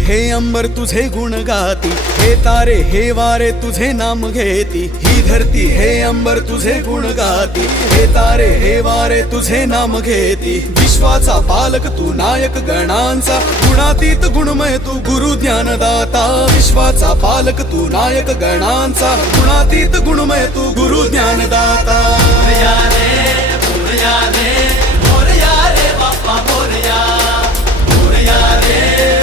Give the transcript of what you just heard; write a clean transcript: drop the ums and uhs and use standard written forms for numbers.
हे अंबर तुझे गुण गाती, हे तारे हे वारे तुझे नाम घेती। ही धरती हे अंबर तुझे गुण गाती, हे तारे हे वारे तुझे नाम घेती। विश्वाचा पालक तू नायक गणांचा, गुणातीत गुणमय तू गुरु ज्ञानदाता। विश्वाचा पालक तू नायक गणांचा, गुणातीत गुणमय तू गुरु ज्ञानदाता। मोरया रे मोरया रे बाप्पा मोरया, मोरया रे